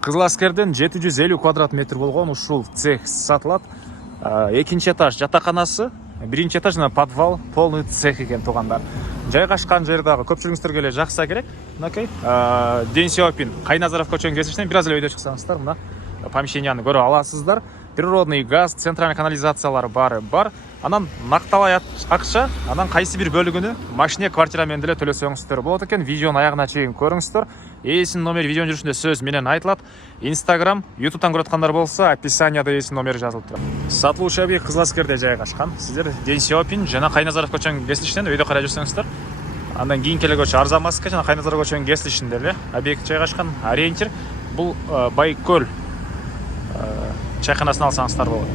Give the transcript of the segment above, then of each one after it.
Кызыл Аскерден 750 квадрат метр болгон ушул цех сатылат. Экинчи этаж жатаканасы, биринчи этаж жана подвал, полный цех экен туугандар. Жайгашкан жери дагы көпчүлүгүңүздөргө эле жакса керек. Мынакей, Ден Сяопин, Кайназаров көчөнүн кесишинен бир аз эле өйдө чыксаңыздар, мына помещенияны көрө аласыздар. Природный газ, центральный канализациялар бар. Анан накталай акча, анан кайсы бир бөлүгүнү машине, квартира менен деле төлөсөңүздөр болот экен. Видеонун аягына чейин көрүңүздөр. Эсин номер видеонун жүрүшүндө сөз менен айтылат. Instagram, YouTube'дан көрөт аткандар болсо, описанияда эсин номери жазылып турат. Сатылуучу объект Кызыл Аскерде жайгашкан. Сиздер Ден Сяопин жана Кайназаров көчөнүн кесилишинен өйдө карай жүрсөңүздөр. Андан кийинки эле көчө Арзамаска жана Кайназаров көчөнүн кесилишинде эле объект жайгашкан. Ориентир бул Байкөл чайканасын алсаңыздар болот.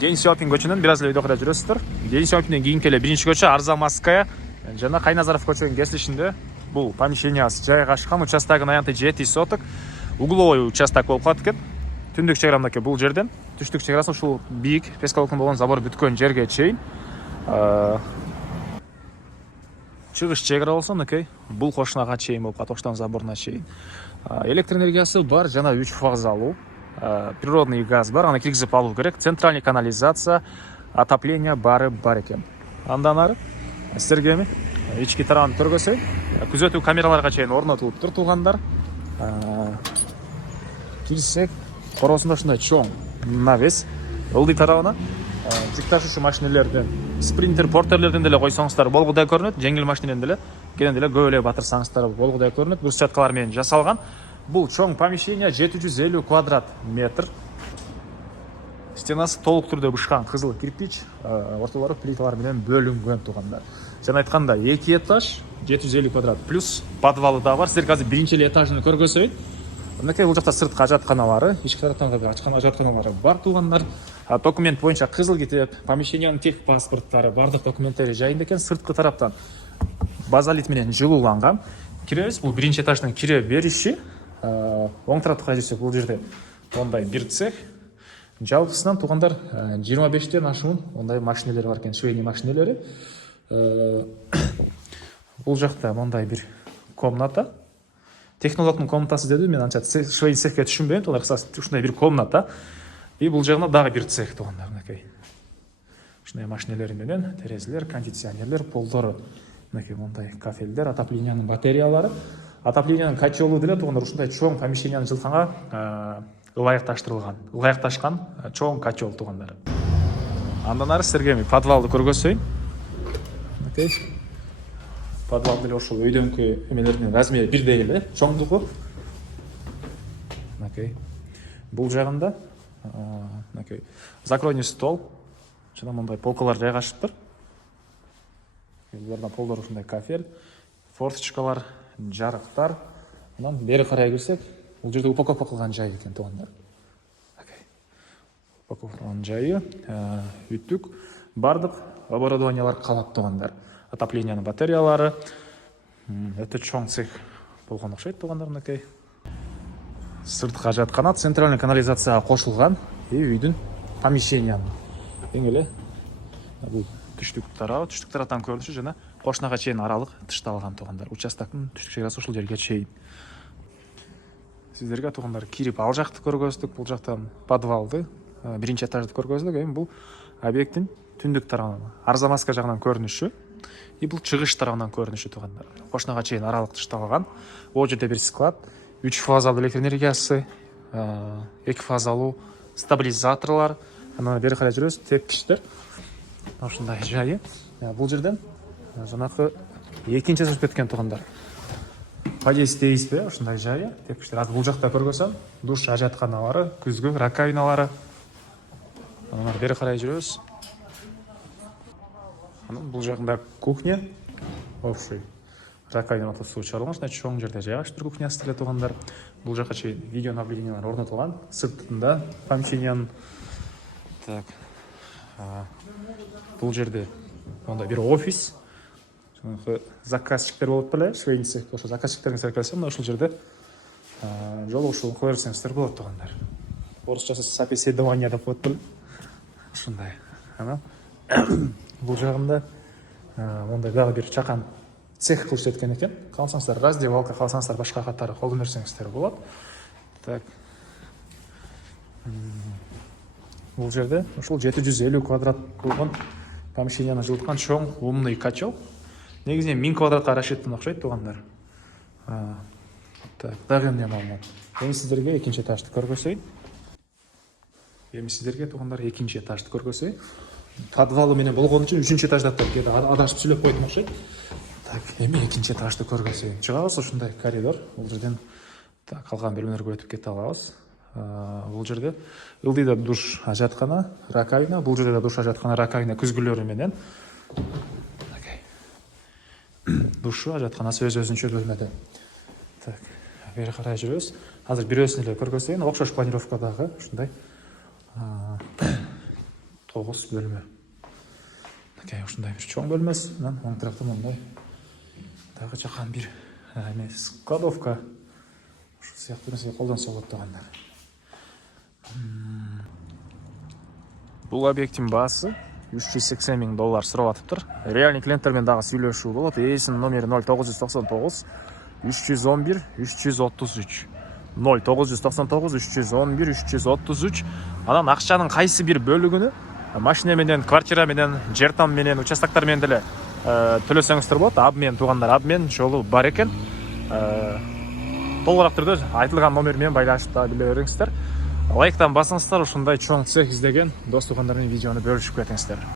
Ден Сяопин көчөнүн бир аз эле өйдө карай жүрөсүздөр. Ден Сяопинден кийинки эле биринчи көчө Арзамаская жана Кайназаров көчөнүн кесилишинде бул помещениясы жайгашкан. Участогун аянты 7 соток. Угловой участок болуп калат экен. Түндүк чегара мынакей бул жерден, түштүк чегарасы ушул бийик пескалыктын болгон забор бүткөн жерге чейин. Чыгыш чегара болсо мынакей бул кошунага чейин болуп калат, оштон заборуна чейин. Электр энергиясы бар жана 3 фазалуу. Природный газ бар, аны киргизип алуу керек. Центральный канализация, отопление бар экен. Андан ары сиздерге ички тарабын көргөзөйүн. Күзөтүү камераларга чейин орнотулуптур туугандар. Кирсек, коросунда ушундай чоң навес. Ылдый тарабына жүк ташуучу машинелерден, спринтер, портерлерден деле койсоңуздар болгудай көрүнөт. Жеңил машинеден деле, кенен деле көп эле батырсаңыздар болгудай көрүнөт. Брусчаткалар менен жасалган. Бул чоң помещение 750 квадрат метр. Стенасы толук түрдө бышкан кызыл кирпич, ортолору плиталар менен бөлүнгөн туугандар. Жана айтканда 2 этаж 750 квадрат плюс подвалы да бар. Сиздерге азыр биринчи этажын көргөзөйүн. Мынакей бул жакта сырткы ажатканалары, ички тараптан да ажатканалары бар туугандар. Документ боюнча кызыл китеп, помещениянын тех паспорттары, бардык документтери жайында экен. Сырткы тараптан базалит менен жылууланган. Киребиз, бул биринчи этаждын кире бериши. Оң тарапка карай жүрсөк, бул жерде ондай бир цех. Жалпысынан туугандар 25тен ашуун ондай машинелер бар экен, швейный машинелери. Бул жакта мондай бир комната. Технологдун комнатасы деди, мен анча швейный цехке түшүнбөйм, туугандар, кысасы ушундай бир комната. И бул жагына дагы бир цех туугандар, мынакей. Ушундай машинелери менен терезелер, кондиционерлер, полдору, мынакей мондай кафелдер, отоплениянын батареялары. Отоплениянын котелу деле туугандар ушундай чоң помещениянын жылканга ылайыкташкан чоң котел туугандар. Андан ары сиздерге подвалды көргөзөйүн. Мынакей. Подвал деле ошол өйдөнкү эмелердин размери бирдей эле, чоңдугу. Мынакей. Бул жагында мынакей закройный стол жана мондай полкалар жайгашыптыр. Булардан полдор ушундай кафель, форточкалар, жарыктар. Анан бери карай кирсек, бул жерде упаковка кылган жай экен туугандар. Упаковка кылган жайы, үттүк, бардык оборудованиялар калат туугандар. Отоплениянын батареялары, өтө чоң цех болгон окшойт туугандар, мынакей. Сырткы ажаткана, центральный канализацияга кошулган, үйдүн помещениянын эң эле бул түштүк тараптан көрүнүшү жана кошунага чейин аралык тышталган туугандар. Участоктун түштүк чегарасы ушул жерге чейин. Сиздерге туугандар кирип ал жакты көргөздүк, бул жактан подвалды, биринчи этажды көргөздүк. Эми бул объекттин түндүк тарабынан, Арзамаска жагынан көрүнүшү. И бул чыгыш тарабынан көрүнүшү туугандар. Кошунага чейин аралык тышталган. Бул жерде бир склад, 3 фазалуу электр энергиясы, 2 фазалуу стабилизаторлор, анан бери карай жүрөбүз, тепкичтер. Ушундай жайы. Бул жерден жанакы экинчи этаж кеткен туугандар. Подъезд дейсизби, ушундай жайы. Тепкичтер азыр бул жакта көргөзөм. Душ ажатканалары, күзгү раковиналары. Анан бери карай жүрөбүз. Анан бул жагында кухня, общий раковинада суу чыгарылган, ушундай чоң жерде жайгаштыр кухнясы деле туугандар. Бул жака чейин видео наблюдениялар орнотулган. Сыртында помещениянын. Так. Бул жерде мондай бир офис. Жанагы заказчиктер болот беле, швейный цех, ошо заказчиктерге келсем, мына ушул жерде жолугушуу кыла берсеңиздер болот туугандар. Орусчасы собеседование деп коет беле. Ушундай. Анан бул жагында мондай дагы бир чакан цех кылышып өткөн экен. Калсаңыздар раздевалка, калсаңыздар башка катары колдоно берсеңиздер болот. Так. Бұл жерде ушул 750 квадрат болгон помещенияны жылыткан чоң умный котел. Негізінен 1000 квадратқа расчеттен окшойт туугандар. Так, дагы эмне маалымат? Эми сиздерге экинчи этажды көргөзөйүн. Эми сиздерге туугандар экинчи этажды көргөзөйүн. Подвалы менен болгон үчүн 3-чү этажда кээде адашып сүйлөп койдум окшойт. Так, эми экинчи этажды көргөзөйүн. Чыгабыз ушундай коридор. Бул жерден так калган бөлмөлөргө өтүп кете алабыз. Бул жерде ылдыйда душ, ажаткана, раковина. Бул жерде душ, ажаткана, раковина күзгүлөрү менен. Душу, ажатканасы өз-өзүнчө бөлмөдө. Так, бери карай жүрөбүз. Азыр бирөөсүн эле көргөзөйүн. Окшош планировкадагы ушундай 9 бөлмө. Так, ушундай бир чоң бөлмөсүнөн оң тарапта мындай дагы жакан бир складовка. Ушул сыяктуу нерсеге колдонсо болот туугандар. Бул объекттин баасы $380 000 сурап атыптыр. Реальный клиенттермен дагы сүйлөшүү болот. Ээсинин номери 0999 311 333. 0999 311 333. Анан акчанын кайсы бир бөлүгүнү машина менен, квартира менен, жер там менен, участоктор менен деле төлөсөңүздөр болот. Обмен туугандар, обмен жолу бар экен. Толугураак түрдө айтылган номер менен байланышып биле бериңиздер. Лайктан басыңыздар, ушундай чоң цех издеген дос туугандар менен видеону бөлүшүп кетиңиздер.